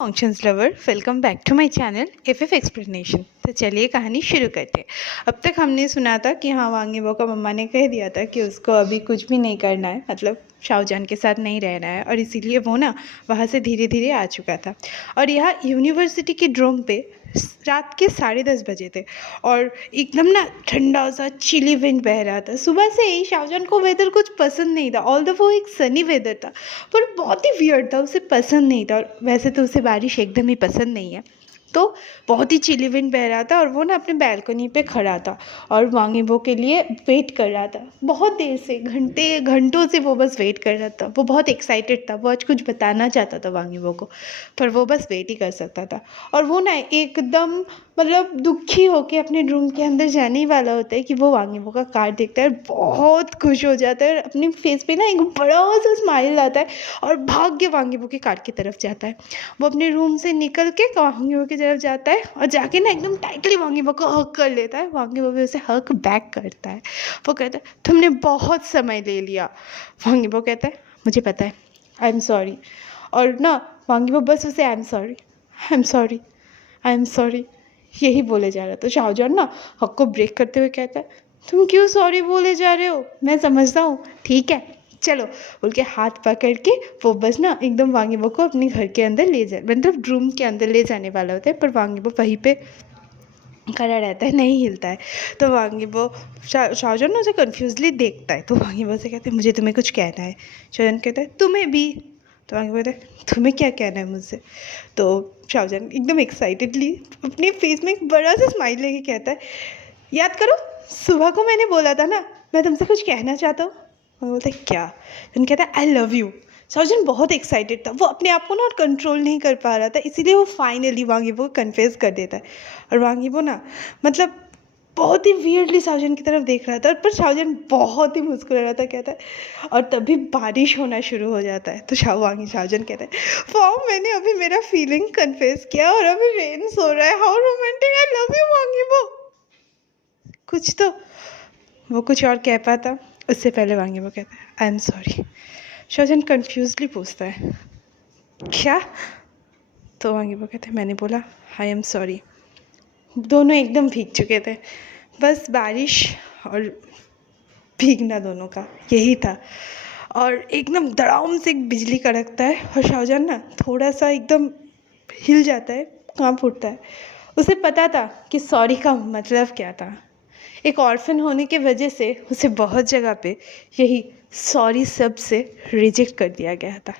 Functions lover welcome back to my channel F explanation. तो चलिए कहानी शुरू करते हैं। अब तक हमने सुना था कि हाँ, वांगीबो का मम्मा ने कह दिया था कि उसको अभी कुछ भी नहीं करना है, मतलब शाहजहान के साथ नहीं रहना है, और इसीलिए वो ना वहाँ से धीरे धीरे आ चुका था। और यहाँ यूनिवर्सिटी के ड्रोम पे रात के 10:30 बजे थे और एकदम ना ठंडा सा चिली विंड बह रहा था। सुबह से ही शाहजहान को वेदर कुछ पसंद नहीं था, ऑल वो एक सनी वेदर था, पर बहुत ही वियर्ड था, उसे पसंद नहीं था। और वैसे तो उसे बारिश एकदम ही पसंद नहीं है। तो बहुत ही चिली विंड बह रहा था और वो ना अपने बैल्कनी पे खड़ा था और वांगीबो के लिए वेट कर रहा था। बहुत देर से, घंटे घंटों से वो बस वेट कर रहा था। वो बहुत एक्साइटेड था, वो आज कुछ बताना चाहता था वांगीबो को, पर वो बस वेट ही कर सकता था। और वो ना एकदम मतलब दुखी होके अपने रूम के अंदर जाने ही वाला होता है कि वो वांगीबो का कार्ड देखता है और बहुत खुश हो जाता है और अपने फेस पे ना एक बड़ा सा स्माइल आता है और भाग के वांगीबो के कार्ड की तरफ जाता है। वो अपने रूम से निकल के वांगीबो की तरफ जाता है और जाके ना एकदम टाइटली वांगीबो को हग कर लेता है। वांगीबो भी उसे हग बैक करता है। वो कहता है, तुमने बहुत समय ले लिया। वांगीबो कहता है, मुझे पता है, आई एम सॉरी। और ना वांगीबो बस उसे I am sorry, I am sorry, I am sorry यही बोले जा रहा था। शाहजहान ना हक को ब्रेक करते हुए कहता है, तुम क्यों सॉरी बोले जा रहे हो, मैं समझता हूँ, ठीक है चलो। बोल के हाथ पकड़ के वो बस ना एकदम वांगीबो को अपने घर के अंदर ले जाए, मतलब रूम के अंदर ले जाने वाला होता है, पर वांगीबो वहीं पे खड़ा रहता है, नहीं हिलता है। तो वांगीबो शाहजहान ना उसे कन्फ्यूजली देखता है। तो वांगीबो से कहते हैं, मुझे तुम्हें कुछ कहना है। शाहजहान कहता है, तुम्हें भी। तो वांगीबो कहता है, तुम्हें क्या कहना है मुझसे। तो शाहजहान एकदम एक्साइटेडली अपने फेस में एक बड़ा सा स्माइल लेके कहता है, याद करो सुबह को मैंने बोला था ना, मैं तुमसे कुछ कहना चाहता हूँ। वो बोलता है, क्या। तो कहता है, आई लव यू। शाहजहान बहुत एक्साइटेड था, वो अपने आप को ना कंट्रोल नहीं कर पा रहा था, इसीलिए वो फाइनली वांगीबो को कन्फेस कर देता है। और वांगीबो ना मतलब बहुत ही वियर्डली शाहजहान की तरफ देख रहा था, पर शाहजहान बहुत ही मुस्कुरा रहा था। कहता है, और तभी बारिश होना शुरू हो जाता है। तो शाहजहान कहता है, वाह, मैंने अभी मेरा फीलिंग कन्फेस किया और अभी रेन्स हो रहा है, how romantic, I love you वांगीबो। कुछ तो वो कुछ और कह पाता, उससे पहले वांगीबो कहता है, आई एम सॉरी। शाहजहान कन्फ्यूजली पूछता है, क्या। तो वांगीबो कहते हैं, मैंने बोला आई एम सॉरी। दोनों एकदम भीग चुके थे, बस बारिश और भीगना दोनों का यही था। और एकदम धड़ाम से एक बिजली कड़कता है और शाहजहान ना थोड़ा सा एकदम हिल जाता है, कांप उठता है। उसे पता था कि सॉरी का मतलब क्या था। एक ऑर्फन होने की वजह से उसे बहुत जगह पे यही सॉरी शब्द से रिजेक्ट कर दिया गया था।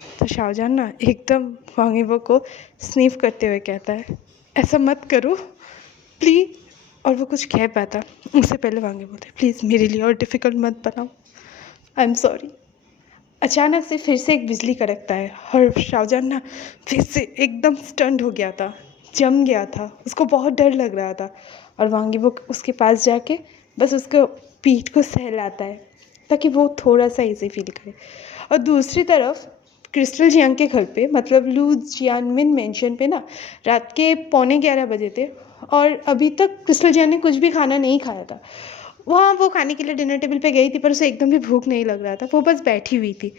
तो शाहजहान ना एकदम वांगीबो को स्नीफ करते हुए कहता है, ऐसा मत करो प्लीज़। और वो कुछ कह पाता, उससे पहले वांगीबो बोलते, प्लीज़ मेरे लिए और डिफ़िकल्ट मत बनाओ, आई एम सॉरी। अचानक से फिर से एक बिजली कड़कता है और शाहजहान ना फिर से एकदम स्टन्ड हो गया था, जम गया था, उसको बहुत डर लग रहा था। और वांगीबो उसके पास जाके बस उसको पीठ को सहलाता है ताकि वो थोड़ा सा इजी फील करे। और दूसरी तरफ क्रिस्टल जियांग के घर पे, मतलब लू जियानमिन मेंशन पे ना रात के 11:15 बजे थे और अभी तक क्रिस्टल जियांग ने कुछ भी खाना नहीं खाया था। वहाँ वो खाने के लिए डिनर टेबल पे गई थी, पर उसे एकदम भी भूख नहीं लग रहा था, वो बस बैठी हुई थी।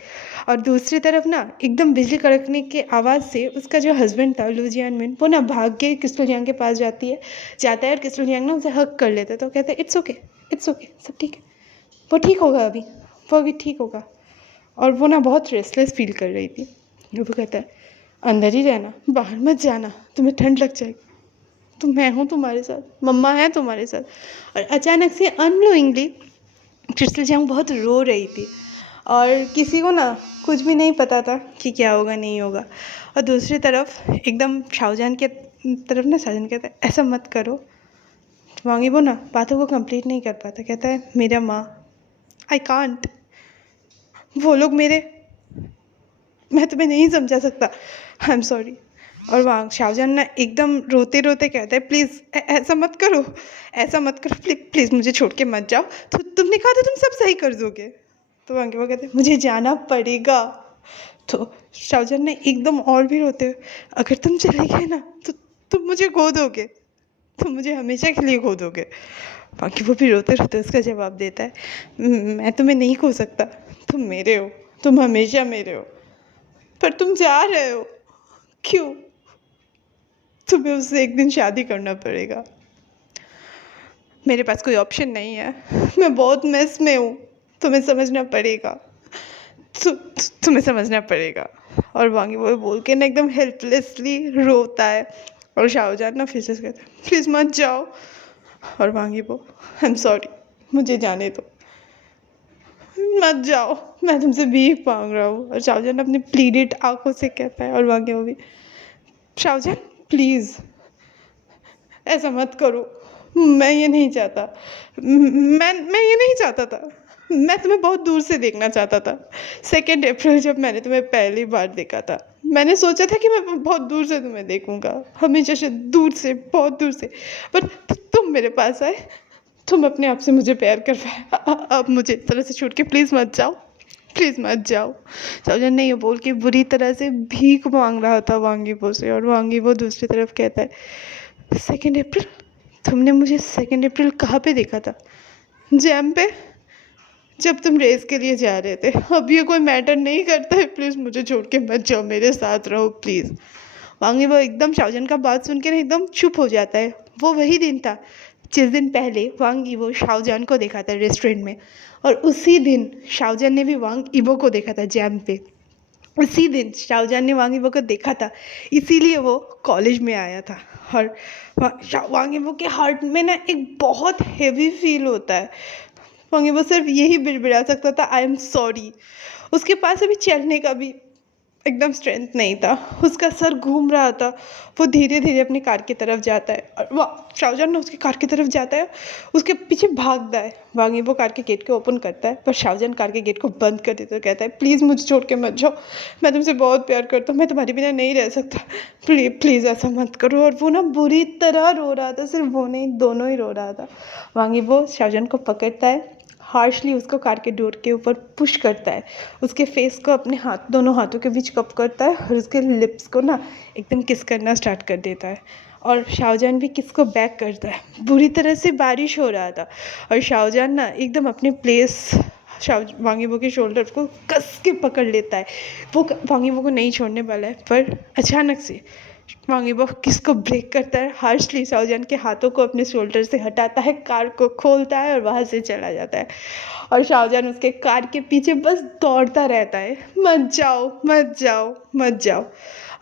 और दूसरी तरफ ना एकदम बिजली कड़कने के आवाज़ से उसका जो हस्बैंड था लू जियानमिन, वो ना भाग के क्रिस्टल जियांग के पास जाता है और क्रिस्टल जियांग ना उसे हक कर लेता है। तो कहता है, इट्स ओके, इट्स ओके, सब ठीक है, वो ठीक होगा अभी, वो अभी ठीक होगा। और वो ना बहुत रेस्टलेस फील कर रही थी। वो कहता है, अंदर ही रहना, बाहर मत जाना, तुम्हें ठंड लग जाएगी, तो मैं हूँ तुम्हारे साथ, मम्मा है तुम्हारे साथ। और अचानक से अननोइंगली क्रिस्टल जंग बहुत रो रही थी और किसी को ना कुछ भी नहीं पता था कि क्या होगा नहीं होगा। और दूसरी तरफ एकदम शाहजहान के तरफ ना शाहजहान कहता है, ऐसा मत करो। वांगीबो ना बातों को कंप्लीट नहीं कर पाता, कहता है, मेरा माँ, आई कांट, वो लोग मेरे, मैं तुम्हें नहीं समझा सकता, आई एम सॉरी। और वहाँ शाहजहान ना एकदम रोते रोते कहता है, प्लीज़ ऐसा मत करो, ऐसा मत करो, प्लीज़ प्लीज़ मुझे छोड़ के मत जाओ, तो तुमने कहा था तुम सब सही कर दोगे। तो वांगीबो कहते हैं, मुझे जाना पड़ेगा। तो शाहजहान ने एकदम और भी रोते हुए, अगर तुम चले गए ना तो तुम मुझे खो दोगे, तुम मुझे हमेशा के लिए खो दोगे। बाकी वो भी रोते रोते उसका जवाब देता है, मैं तुम्हें नहीं खो सकता, तुम मेरे हो, तुम हमेशा मेरे हो, पर तुम जा रहे हो, क्यों? तुम्हें उससे एक दिन शादी करना पड़ेगा। मेरे पास कोई ऑप्शन नहीं है। मैं बहुत मेस में हूँ। तुम्हें समझना पड़ेगा। तुम्हें समझना पड़ेगा। और वांगी वो बोल के ना एकदम हेल्पलेसली रोता है। और शाहजहान ना फिर से कहता है प्लीज़ मत जाओ। और वांगी वो आई एम सॉरी, मुझे जाने दो, मत जाओ, मैं तुमसे भीख मांग रहा हूँ। और शाहजहान अपनी प्लीडेड आंखों से कहता है और वांगी वो भी शाहजहान प्लीज़ ऐसा मत करो, मैं ये नहीं चाहता। मैं ये नहीं चाहता था। मैं तुम्हें बहुत दूर से देखना चाहता था। 2 अप्रैल जब मैंने तुम्हें पहली बार देखा था, मैंने सोचा था कि मैं बहुत दूर से तुम्हें देखूंगा, हमेशा से दूर से, बहुत दूर से। पर तुम मेरे पास आए, तुम अपने आप से मुझे प्यार करवाए। अब मुझे इस तरह से छूट के प्लीज़ मत जाओ, प्लीज़ मत जाओ। साजन ने ये बोल के बुरी तरह से भीख मांग रहा था वांगीबो से। और वांगीबो दूसरी तरफ कहता है 2 अप्रैल, तुमने मुझे 2 अप्रैल कहाँ पे देखा था? जैम पे, जब तुम रेस के लिए जा रहे थे। अब ये कोई मैटर नहीं करता है, प्लीज़ मुझे छोड़ के मत जाओ, मेरे साथ रहो प्लीज़। वांगीबो एकदम शाहजहान का बात सुन के ना एकदम चुप हो जाता है। वो वही दिन था जिस दिन पहले वांग ईबो शाहजहान को देखा था रेस्टोरेंट में। और उसी दिन शाहजहान ने भी वांग ईबो को देखा था जैम पे। उसी दिन शाहजहान ने वांग ईबो को देखा था, इसीलिए वो कॉलेज में आया था। और वांग ईबो के हार्ट में ना एक बहुत हेवी फील होता है। वांग ईबो सिर्फ यही बिड़बिड़ा सकता था आई एम सॉरी। उसके पास अभी चलने का भी एकदम स्ट्रेंथ नहीं था, उसका सर घूम रहा था। वो धीरे धीरे अपनी कार की तरफ जाता है और वह शाहजहान ना उसकी कार की तरफ जाता है, उसके पीछे भागता है। वांगी वो कार के गेट को ओपन करता है, पर शाहजहान कार के गेट को बंद कर देता है, कहता है प्लीज़ मुझे छोड़ के मत जाओ, मैं तुमसे बहुत प्यार करता हूँ, मैं तुम्हारे बिना नहीं रह सकता, प्लीज़ प्लीज़ ऐसा मत करो। और वो ना बुरी तरह रो रहा था, सिर्फ वो नहीं दोनों ही रो रहा था। वांगी वो शाहजहान को पकड़ता है, हार्शली उसको कार के डोर के ऊपर पुश करता है, उसके फेस को अपने हाथ दोनों हाथों के बीच कप करता है और उसके लिप्स को ना एकदम किस करना स्टार्ट कर देता है। और शाहजहान भी किस को बैक करता है। बुरी तरह से बारिश हो रहा था और शाहजहान ना एकदम अपने प्लेस वांगीबो के शोल्डर को कस के पकड़ लेता है। वो वांगीबो को नहीं छोड़ने वाला है, पर अचानक से वांगीबो किसको ब्रेक करता है, हार्शली शाहजहान के हाथों को अपने शोल्डर से हटाता है, कार को खोलता है और वहाँ से चला जाता है। और शाहजहान उसके कार के पीछे बस दौड़ता रहता है, मत जाओ मत जाओ मत जाओ।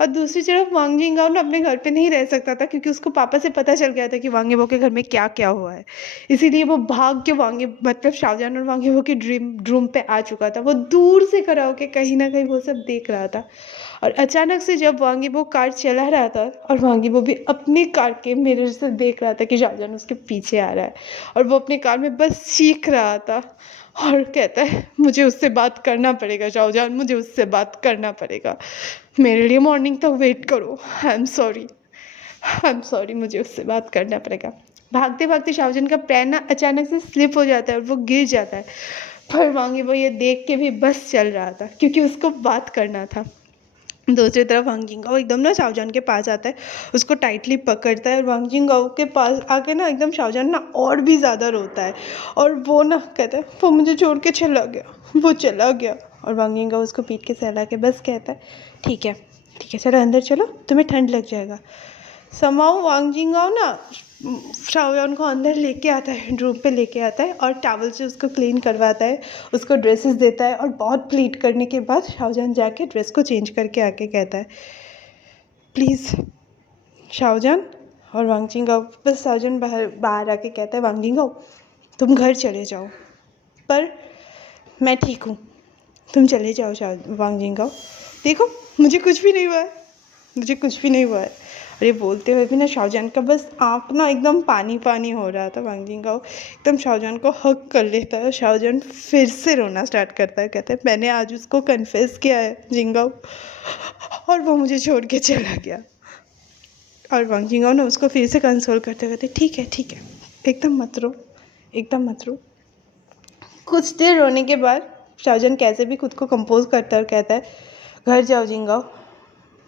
और दूसरी तरफ वांग जिंगाओ ना अपने घर पे नहीं रह सकता था, क्योंकि उसको पापा से पता चल गया था कि वांगीबो के घर में क्या क्या हुआ है। इसीलिए वो भाग के वांगे मतलब शाहजहान और वांगीबो के ड्रीम रूम पे आ चुका था। वो दूर से खड़ा होकर कहीं ना कहीं वो सब देख रहा था। और अचानक से जब वांगीबो कार चला रहा था और वांगीबो भी अपनी कार के मिरर से देख रहा था कि शाहजहान उसके पीछे आ रहा है, और वो अपनी कार में बस चीख रहा था और कहता है मुझे उससे बात करना पड़ेगा शाहजहान, मुझे उससे बात करना पड़ेगा, मेरे लिए मॉर्निंग तक वेट करो, I am sorry, I am sorry, मुझे उससे बात करना पड़ेगा। भागते भागते शाहजहान का पैर ना अचानक से स्लिप हो जाता है और वो गिर जाता है। पर वांगीबो ये देख के भी बस चल रहा था, क्योंकि उसको बात करना था। दूसरी तरफ वांग जिंगाओ एकदम ना शाहजहान के पास आता है, उसको टाइटली पकड़ता है और वांग जिंगाओ के पास आके ना एकदम शाहजहान ना और भी ज़्यादा रोता है। और वो ना कहता है वो मुझे छोड़ के चला गया, वो चला गया। और वांग जिंगाओ उसको पीट के सहला के बस कहता है ठीक है ठीक है, चलो अंदर चलो, तुम्हें ठंड लग जाएगा। समाओ वांग जिंगाओ ना शाहजहान को अंदर लेके आता है, रूम पे लेके आता है और टॉवल से उसको क्लीन करवाता है, उसको ड्रेसेस देता है। और बहुत प्लीड करने के बाद शाहजहान जाके ड्रेस को चेंज करके आके कहता है प्लीज़ शाहजहान। और वांग जिंगाओ बस शाहजहान बाहर बाहर आके कहता है वांग जिंगाओ तुम घर चले जाओ, पर मैं ठीक हूँ, तुम चले जाओ वांग जिंगाओ, देखो मुझे कुछ भी नहीं हुआ है, मुझे कुछ भी नहीं हुआ है। और ये बोलते हुए भी ना शाहजहान का बस आँख ना एकदम पानी पानी हो रहा था। वांग जिंगाओ एकदम शाहजहान को हक कर लेता है। शाहजहान फिर से रोना स्टार्ट करता है, कहता है मैंने आज उसको कन्फेस किया है जिंगाओ, और वो मुझे छोड़ के चला गया। और वांग जिंगाओ ना उसको फिर से कंसोल करते कहते ठीक है एकदम मत रो, एकदम मत रो। कुछ देर रोने के बाद शाहजहान कैसे भी खुद को कंपोज करता है और कहता है घर जाओ जिंगाओ,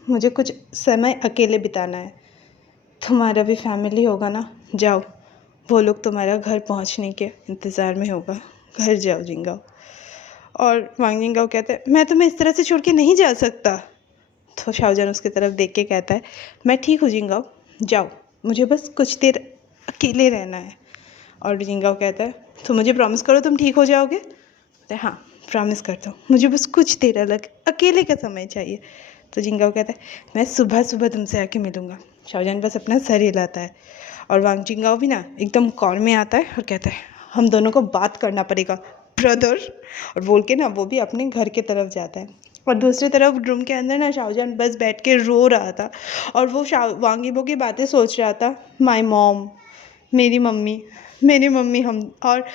मुझे कुछ समय अकेले बिताना है, तुम्हारा भी फैमिली होगा ना, जाओ, वो लोग तुम्हारा घर पहुंचने के इंतज़ार में होगा, घर जाओ जिंगाओ। और वांग जिंगाओ कहते हैं मैं तुम्हें इस तरह से छोड़ के नहीं जा सकता, तो शाहजहान उसकी तरफ देख के कहता है, मैं ठीक हो जिंगाओ, जाओ, मुझे बस कुछ देर अकेले रहना है। और जिंगाओ कहता है, तो मुझे प्रॉमिस करो तुम ठीक हो जाओगे। कहता है, हाँ प्रॉमिस करता हूँ, मुझे बस कुछ देर अलग अकेले का समय चाहिए। तो जिंगाओ कहता है, मैं सुबह सुबह तुमसे आके मिलूँगा। शाहजहान बस अपना सर हिलाता है और वांग जिंगाओ भी ना एकदम कॉल में आता है और कहता है, हम दोनों को बात करना पड़ेगा ब्रदर। और बोल के ना वो भी अपने घर के तरफ जाता है। और दूसरी तरफ रूम के अंदर ना शाहजहान बस बैठ के रो रहा था और वो वांग यीबो की बातें सोच रहा था। माई मॉम, मेरी मम्मी, मेरी मम्मी, हम। और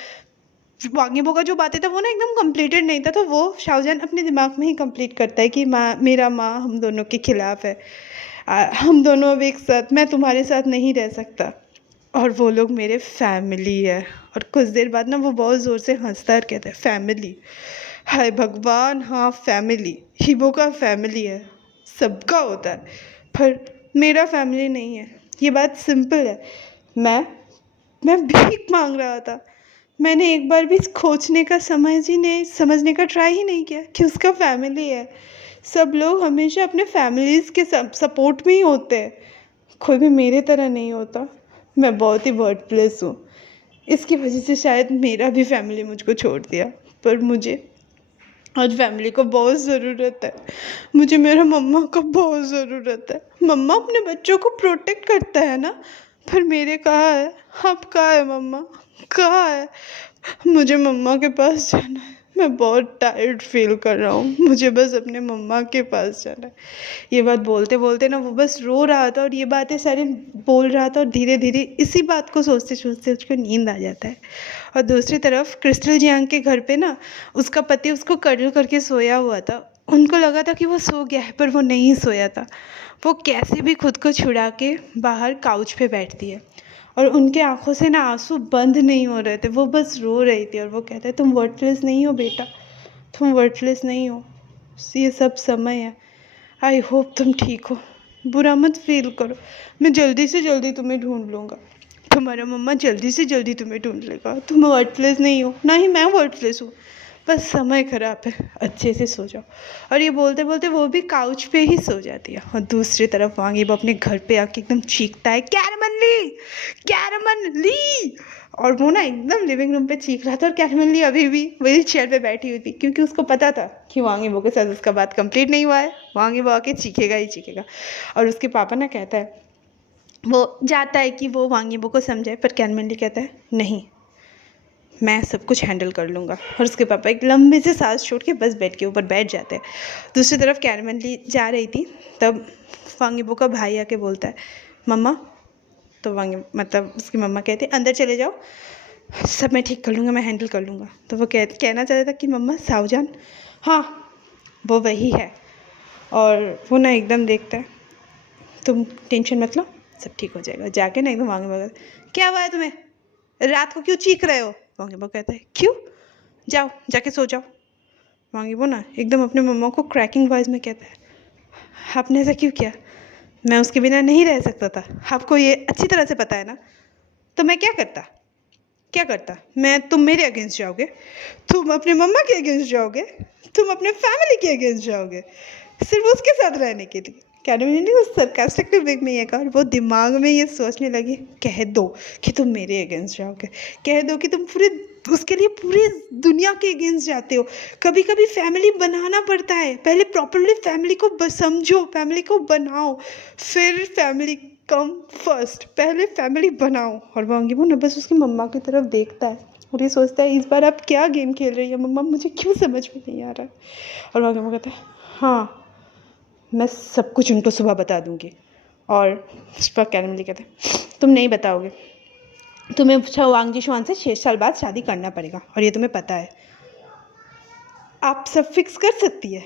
वांग यीबो का जो बातें था वो ना एकदम कंप्लीटेड नहीं था, तो वो शाहजहान अपने दिमाग में ही कंप्लीट करता है कि माँ, मेरा माँ हम दोनों के खिलाफ है, हम दोनों अब एक साथ, मैं तुम्हारे साथ नहीं रह सकता और वो लोग मेरे फैमिली है। और कुछ देर बाद ना वो बहुत ज़ोर से हंसता है और कहता है, फैमिली, हाय भगवान, हाँ फैमिली, हीबो का फैमिली है, सबका होता है, पर मेरा फैमिली नहीं है। ये बात सिंपल है। मैं भीख मांग रहा था, मैंने एक बार भी खोजने का समझने का ट्राई ही नहीं किया कि उसका फैमिली है। सब लोग हमेशा अपने फैमिलीज़ के सपोर्ट में ही होते हैं, कोई भी मेरे तरह नहीं होता। मैं बहुत ही वर्थलेस हूँ, इसकी वजह से शायद मेरा भी फैमिली मुझको छोड़ दिया, पर मुझे आज फैमिली को बहुत ज़रूरत है। मुझे मेरा मम्मा का बहुत ज़रूरत है। मम्मा अपने बच्चों को प्रोटेक्ट करता है ना, पर मेरे कहाँ है? अब कहाँ है मम्मा, कहाँ है? मुझे मम्मा के पास जाना है। मैं बहुत टायर्ड फील कर रहा हूँ, मुझे बस अपने मम्मा के पास जाना है। ये बात बोलते बोलते ना वो बस रो रहा था और ये बातें सारी बोल रहा था और धीरे धीरे इसी बात को सोचते सोचते उसको नींद आ जाता है। और दूसरी तरफ क्रिस्टल जियांग के घर पे ना उसका पति उसको कर्ल करके सोया हुआ था। उनको लगा था कि वो सो गया है, पर वो नहीं सोया था। वो कैसे भी खुद को छुड़ा के बाहर काउच पे बैठती है और उनके आंखों से ना आंसू बंद नहीं हो रहे थे, वो बस रो रही थी। और वो कहता है, तुम वर्थलेस नहीं हो बेटा, तुम वर्थलेस नहीं हो, ये सब समय है। आई होप तुम ठीक हो, बुरा मत फील करो, मैं जल्दी से जल्दी तुम्हें ढूंढ लूँगा, तुम्हारा मम्मा जल्दी से जल्दी तुम्हें ढूंढ लेगा। तुम वर्थलेस नहीं हो, ना ही मैं वर्थलेस हूँ, बस समय ख़राब है, अच्छे से सो जाओ। और ये बोलते बोलते वो भी काउच पे ही सो जाती है। और दूसरी तरफ वांग यीबो अपने घर पे आके एकदम चीखता है, कैरमन ली, कैरमन ली। और वो ना एकदम लिविंग रूम पे चीख रहा था और कैरमन ली अभी भी व्हील चेयर पे बैठी हुई थी, क्योंकि उसको पता था कि वांग यीबो के साथ उसका बात कंप्लीट नहीं हुआ है। वांग यीबो आके चीखेगा ही चीखेगा। और उसके पापा ना कहता है, वो जाता है कि वो वांग यीबो को समझाए, पर कैरमन ली कहता है, नहीं, मैं सब कुछ हैंडल कर लूँगा। और उसके पापा एक लंबे से सांस छोड़ के बस बेड के ऊपर बैठ जाते हैं। दूसरी तरफ कैरमन ली जा रही थी, तब वांग यीबो का भाई आके बोलता है, मम्मा। तो मतलब उसकी मम्मा कहती है, अंदर चले जाओ, सब मैं ठीक कर लूँगा, मैं हैंडल कर लूँगा। तो वो कहना चाहता था कि मम्मा शाहजहान, हाँ वो वही है। और वो ना एकदम देखता है, तुम टेंशन मत लो, सब ठीक हो जाएगा। जाके ना एकदम वांग यीबो, क्या हुआ है तुम्हें, रात को क्यों चीख रहे हो? वांग यीबो कहता है, क्यों, जाओ जाके सो जाओ। वांग यीबो ना एकदम अपने मम्मा को क्रैकिंग वॉइस में कहता है, आपने ऐसा क्यों किया, मैं उसके बिना नहीं रह सकता था, आपको ये अच्छी तरह से पता है ना। तो मैं क्या करता, मैं, तुम मेरे अगेंस्ट जाओगे, तुम अपने मम्मा के अगेंस्ट जाओगे, तुम अपने फैमिली के अगेंस्ट जाओगे, सिर्फ उसके साथ रहने के लिए। कैरमन ने उस सरकास्टिक वे में ये कहा और वो दिमाग में ये सोचने लगी, कह दो कि तुम मेरे अगेंस्ट जाओगे, कह दो कि तुम पूरे उसके लिए पूरी दुनिया के अगेंस्ट जाते हो। कभी कभी फैमिली बनाना पड़ता है, पहले प्रॉपरली फैमिली को समझो, फैमिली को बनाओ, फिर फैमिली कम फर्स्ट, पहले फैमिली बनाओ। और वांग यीबो ना बस उसकी मम्मा की तरफ देखता है और ये सोचता है, इस बार आप क्या गेम खेल रही है मम्मा, मुझे क्यों समझ में नहीं आ रहा है। और वांग यीबो कहता है, हाँ मैं सब कुछ उनको सुबह बता दूंगी। और उस पर कैरमन ली कहते हैं, तुम नहीं बताओगे, तुम्हें वांग जिशुआन से 6 साल बाद शादी करना पड़ेगा और ये तुम्हें पता है, आप सब फिक्स कर सकती है।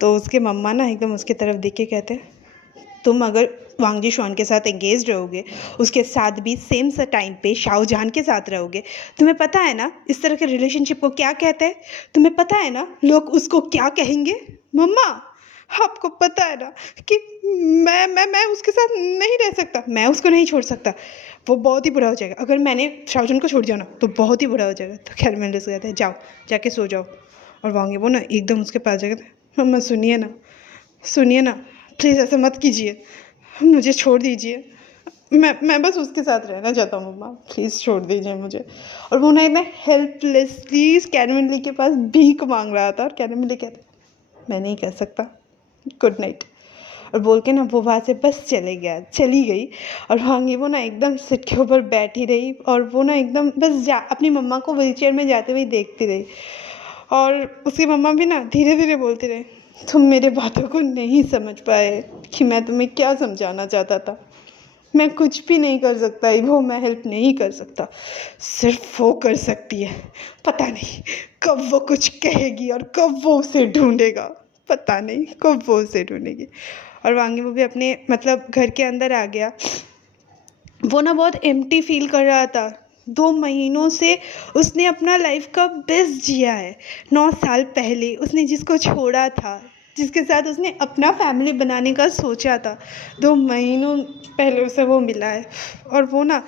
तो उसके मम्मा ना एकदम उसकी तरफ देख के कहते हैं, तुम अगर वांग जिशुआन के साथ एंगेज रहोगे, उसके साथ भी सेम सा टाइम पे शाहजहान के साथ रहोगे, तुम्हें पता है ना इस तरह के रिलेशनशिप को क्या कहते हैं, तुम्हें पता है ना लोग उसको क्या कहेंगे। मम्मा आपको पता है ना कि मैं उसके साथ नहीं रह सकता, मैं उसको नहीं छोड़ सकता, वो बहुत ही बुरा हो जाएगा, अगर मैंने शाहजहान को छोड़ दिया ना तो बहुत ही बुरा हो जाएगा। तो कैरमन से कहते हैं, जाओ जाके सो जाओ। और वांग यीबो ना एकदम उसके पास जाकर, मम्मा सुनिए ना, सुनिए ना, प्लीज़ ऐसा मत कीजिए, मुझे छोड़ दीजिए। मैं बस उसके साथ रहना चाहता हूँ मम्मा, प्लीज़ छोड़ दीजिए मुझे। और वो ना एकदम हेल्पलेसली कैरमेली के पास भीख माँग रहा था और कैरमेली कहता मैं नहीं कर सकता, गुड नाइट। और बोल के ना वो वहाँ से बस चली गई। और वांगी वो ना एकदम सीट के ऊपर बैठी रही और वो ना एकदम बस जा अपनी मम्मा को व्हीलचेयर में जाते हुए देखती रही। और उसकी मम्मा भी ना धीरे धीरे बोलती रही, तुम मेरे बातों को नहीं समझ पाए कि मैं तुम्हें क्या समझाना चाहता था। मैं कुछ भी नहीं कर सकता, वो मैं हेल्प नहीं कर सकता, सिर्फ वो कर सकती है। पता नहीं कब वो कुछ कहेगी और कब वो उसे ढूंढेगा, पता नहीं कब वो उसे ढूंढेगी। और वांगी वो भी अपने मतलब घर के अंदर आ गया। वो ना बहुत एम्प्टी फील कर रहा था। 2 महीनों से उसने अपना लाइफ का बेस्ट जिया है। 9 साल पहले उसने जिसको छोड़ा था, जिसके साथ उसने अपना फैमिली बनाने का सोचा था, 2 महीनों पहले उसे वो मिला है। और वो ना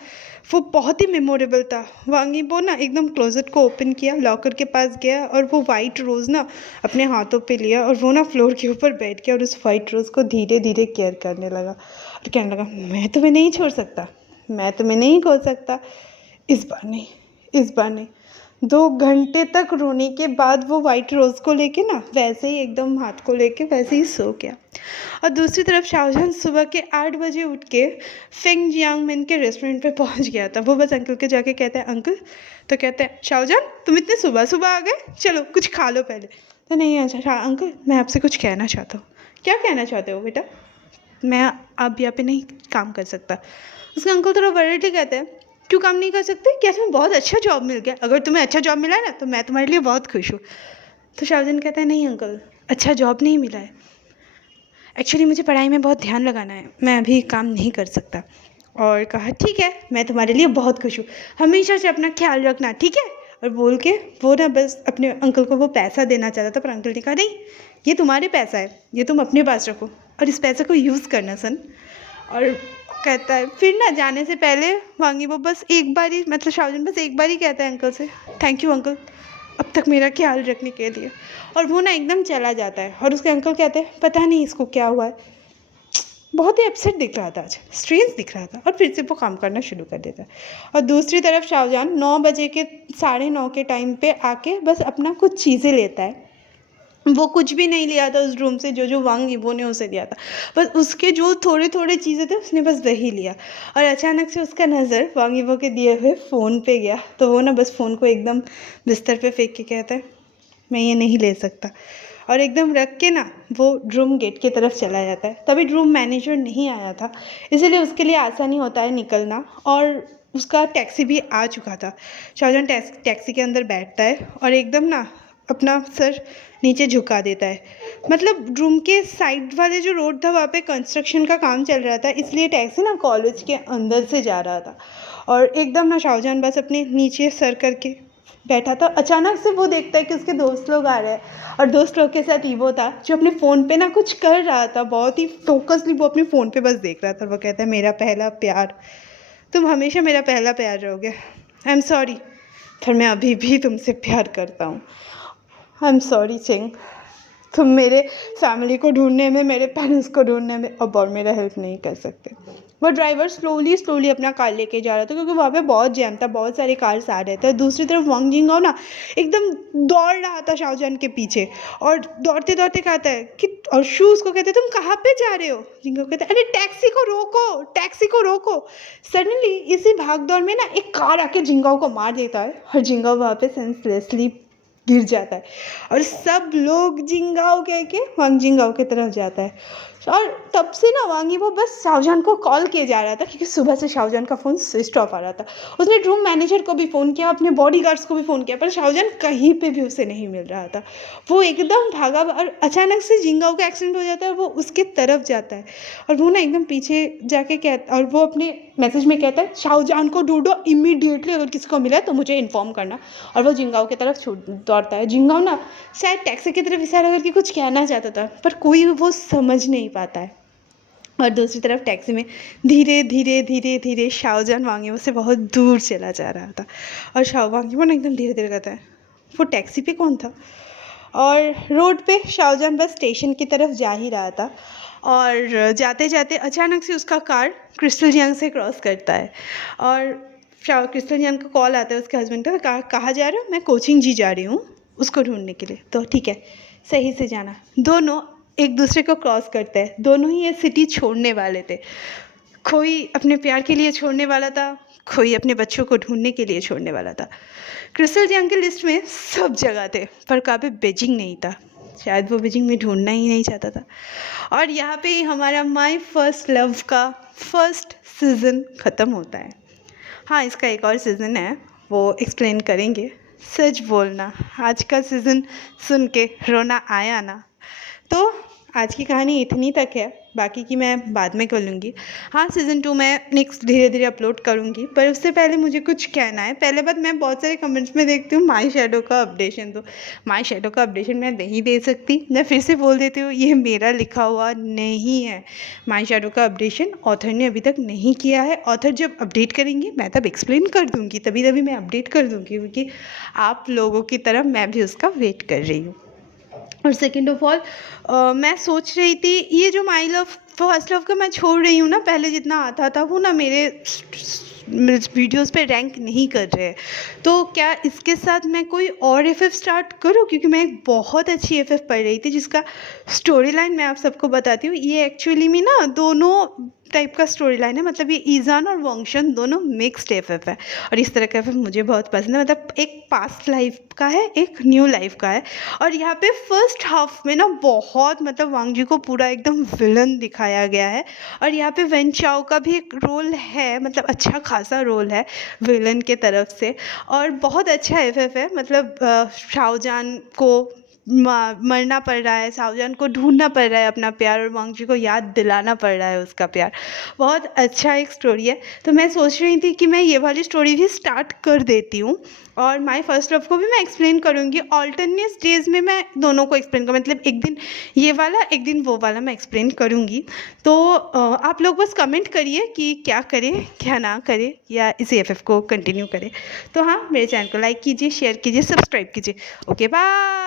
वो बहुत ही मेमोरेबल था। वांगी वो ना एकदम क्लोजेट को ओपन किया, लॉकर के पास गया और वो वाइट रोज़ ना अपने हाथों पे लिया और वो ना फ्लोर के ऊपर बैठ गया और उस वाइट रोज़ को धीरे धीरे केयर करने लगा और कहने लगा मैं तुम्हें नहीं छोड़ सकता, मैं तुम्हें नहीं खो सकता, इस बार नहीं, इस बार नहीं। 2 घंटे तक रोने के बाद वो वाइट रोज़ को लेके ना वैसे ही एकदम हाथ को लेके वैसे ही सो गया। और दूसरी तरफ शाहजहान सुबह के 8 बजे उठ के फेंग जियांगमिन के रेस्टोरेंट पे पहुंच गया था। वो बस अंकल के जाके कहता है अंकल, तो कहते हैं शाहजहान तुम इतने सुबह सुबह आ गए, चलो कुछ खा लो पहले। तो नहीं अच्छा अंकल, मैं आपसे कुछ कहना चाहता हूँ। क्या कहना चाहते हो बेटा? मैं अब यहाँ पे नहीं काम कर सकता। उसका अंकल थोड़ा वर्riedly कहते हैं क्यों काम नहीं कर सकते, क्या तुम्हें बहुत अच्छा जॉब मिल गया? अगर तुम्हें अच्छा जॉब मिला है ना तो मैं तुम्हारे लिए बहुत खुश हूँ। तो शाहजहान कहता है नहीं अंकल, अच्छा जॉब नहीं मिला है, एक्चुअली मुझे पढ़ाई में बहुत ध्यान लगाना है, मैं अभी काम नहीं कर सकता। और कहा ठीक है, मैं तुम्हारे लिए बहुत खुश हूँ, हमेशा से अपना ख्याल रखना, ठीक है। और बोल के वो ना बस अपने अंकल को वो पैसा देना चाहता था, पर अंकल ने कहा नहीं, ये तुम्हारे पैसा है, ये तुम अपने पास रखो और इस पैसे को यूज़ करना सन। और कहता है फिर ना जाने से पहले वांगी वो बस एक बार ही मतलब शाहजहान बस एक बार ही कहता है अंकल से थैंक यू अंकल, अब तक मेरा ख्याल रखने के लिए। और वो ना एकदम चला जाता है और उसके अंकल कहते हैं पता नहीं इसको क्या हुआ है, बहुत ही अपसेट दिख रहा था आज, स्ट्रेंज दिख रहा था, और फिर से वो काम करना शुरू कर देता है। और दूसरी तरफ शाहजहान 9 बजे के 9:30 के टाइम पे आके बस अपना कुछ चीज़ें लेता है। वो कुछ भी नहीं लिया था उस रूम से, जो जो वांग यीबो ने उसे दिया था, बस उसके जो थोड़े थोड़े चीज़ें थे उसने बस वही लिया। और अचानक से उसका नज़र वांग यीबो के दिए हुए फ़ोन पे गया, तो वो ना बस फ़ोन को एकदम बिस्तर पे फेंक के कहता है मैं ये नहीं ले सकता, और एकदम रख के ना वो रूम गेट की तरफ चला जाता है। तभी रूम मैनेजर नहीं आया था, इसीलिए उसके लिए आसानी होता है निकलना, और उसका टैक्सी भी आ चुका था। शाहजहान टैक्सी के अंदर बैठता है और एकदम ना अपना सर नीचे झुका देता है। मतलब रूम के साइड वाले जो रोड था वहाँ पे कंस्ट्रक्शन का काम चल रहा था, इसलिए टैक्सी ना कॉलेज के अंदर से जा रहा था। और एकदम ना शाहजहान बस अपने नीचे सर करके बैठा था। अचानक से वो देखता है कि उसके दोस्त लोग आ रहे हैं, और दोस्त लोग के साथ ईवो था जो अपने फ़ोन पे ना कुछ कर रहा था, बहुत ही फोकसली वो अपने फ़ोन पे बस देख रहा था। वो कहता है मेरा पहला प्यार, तुम हमेशा मेरा पहला प्यार रहोगे, आई एम सॉरी, पर मैं अभी भी तुमसे प्यार करता हूँ, आई एम सॉरी चिंग, तुम मेरे फैमिली को ढूंढने में, मेरे पेरेंट्स को ढूंढने में अब और मेरा हेल्प नहीं कर सकते। वो ड्राइवर स्लोली अपना कार लेके जा रहा था क्योंकि वहाँ पे बहुत जैम था, बहुत सारे कार्स आ रहे थे। दूसरी तरफ वांग जिंगाओ ना एकदम दौड़ रहा था शाहजहान के पीछे, और दौड़ते दौड़ते कहता है कि और शू उसको कहते तुम कहाँ पे जा रहे हो? जिंगाओ कहता है अरे टैक्सी को रोको, टैक्सी को रोको। सडनली इसी भाग दौड़ में ना एक कार आके जिंगाओ को मार देता है और जिंगाओ वहाँ पे सेंसलेसली गिर जाता है, और सब लोग जिंगाओ कह के वांग जिंगाओ की तरफ जाता है। और तब से ना वांग यीबो बस शाहजहान को कॉल किए जा रहा था क्योंकि सुबह से शाहजहान का फ़ोन स्विच ऑफ आ रहा था। उसने रूम मैनेजर को भी फ़ोन किया, अपने बॉडीगार्ड्स को भी फ़ोन किया, पर शाहजहान कहीं पे भी उसे नहीं मिल रहा था। वो एकदम भागा और अचानक से जिंगाओ का एक्सीडेंट हो जाता है और वो उसके तरफ जाता है, और वो ना एकदम पीछे जाके कहता, और वो अपने मैसेज में कहता है शाहजहान को ढूंढो इमीडिएटली, अगर किसी को मिला है तो मुझे इन्फॉर्म करना। और वो जिंगाओ की तरफ दौड़ता है। जिंगाओ ना शायद टैक्सी की तरफ इशारा करके कुछ कहना चाहता था, पर कोई वो समझ नहीं पाता है। और दूसरी तरफ टैक्सी में धीरे धीरे धीरे धीरे शाहजहान वांग यीबो से बहुत दूर चला जा रहा था, और वांग यीबो ना एकदम धीरे धीरे कहता है वो टैक्सी पे कौन था? और रोड पे शाहजहान बस स्टेशन की तरफ जा ही रहा था और जाते जाते अचानक से उसका कार क्रिस्टल जंग से क्रॉस करता है और क्रिस्टल जंग का कॉल आता है उसके हस्बैंड का। कहाँ जा रहे हो? मैं कोचिंग जी जा रही हूँ उसको ढूंढने के लिए। तो ठीक है, सही से जाना। दोनों एक दूसरे को क्रॉस करते हैं, दोनों ही ये सिटी छोड़ने वाले थे। कोई अपने प्यार के लिए छोड़ने वाला था, कोई अपने बच्चों को ढूंढने के लिए छोड़ने वाला था। क्रिस्टल जंग की लिस्ट में सब जगह थे पर कहाँ पे बीजिंग नहीं था। शायद वो बीजिंग में ढूंढना ही नहीं चाहता था। और यहाँ पे ही हमारा माई फर्स्ट लव का फर्स्ट सीज़न ख़त्म होता है। हाँ, इसका एक और सीज़न है, वो एक्सप्लेन करेंगे। सच बोलना, आज का सीज़न सुन के रोना आया ना? तो आज की कहानी इतनी तक है, बाकी की मैं बाद में कर लूँगी। हाँ, सीज़न 2 मैं नेक्स्ट धीरे धीरे अपलोड करूँगी, पर उससे पहले मुझे कुछ कहना है। पहले बात, मैं बहुत सारे कमेंट्स में देखती हूँ माई शैडो का अपडेशन दो। माई शैडो का अपडेशन मैं नहीं दे सकती। मैं फिर से बोल देती हूँ, ये मेरा लिखा हुआ नहीं है। माई शैडो का अपडेशन ऑथर ने अभी तक नहीं किया है। ऑथर जब अपडेट करेंगे मैं तब एक्सप्लेन कर दूँगी, तभी तभी मैं अपडेट कर दूँगी, क्योंकि आप लोगों की तरह मैं भी उसका वेट कर रही हूँ। और सेकेंड ऑफ ऑल, मैं सोच रही थी ये जो माई लव फर्स्ट लव का मैं छोड़ रही हूँ ना, पहले जितना आता था वो ना मेरे वीडियोस पे रैंक नहीं कर रहे हैं। तो क्या इसके साथ मैं कोई और एफएफ स्टार्ट करूँ? क्योंकि मैं एक बहुत अच्छी एफएफ पढ़ रही थी जिसका स्टोरी लाइन मैं आप सबको बताती हूँ। ये एक्चुअली में ना दोनों टाइप का स्टोरी लाइन है, मतलब ये ईजान और वंगशन दोनों मिक्स्ड एफएफ है। और इस तरह का एफएफ मुझे बहुत पसंद है, मतलब एक पास्ट लाइफ का है, एक न्यू लाइफ का है। और यहाँ पे फर्स्ट हाफ में ना बहुत, मतलब वांग जी को पूरा एकदम विलन दिखाया गया है। और यहाँ पे वेन चाओ का भी एक रोल है, मतलब अच्छा खासा रोल है विलन के तरफ से। और बहुत अच्छा एफएफ है, मतलब शाहजहान को मरना पड़ रहा है, शाहजहान को ढूंढना पड़ रहा है अपना प्यार, और वांग जी को याद दिलाना पड़ रहा है उसका प्यार। बहुत अच्छा एक स्टोरी है। तो मैं सोच रही थी कि मैं ये वाली स्टोरी भी स्टार्ट कर देती हूँ और माई फर्स्ट लव को भी मैं एक्सप्लेन करूँगी। ऑल्टरनेट डेज में मैं दोनों को एक्सप्लेन करूँ, मतलब एक दिन ये वाला एक दिन वो वाला मैं एक्सप्लेन करूँगी। तो आप लोग बस कमेंट करिए कि क्या करें क्या ना करें, या इस एफएफ को कंटिन्यू करें। तो हाँ, मेरे चैनल को लाइक कीजिए, शेयर कीजिए, सब्सक्राइब कीजिए। Okay, bye.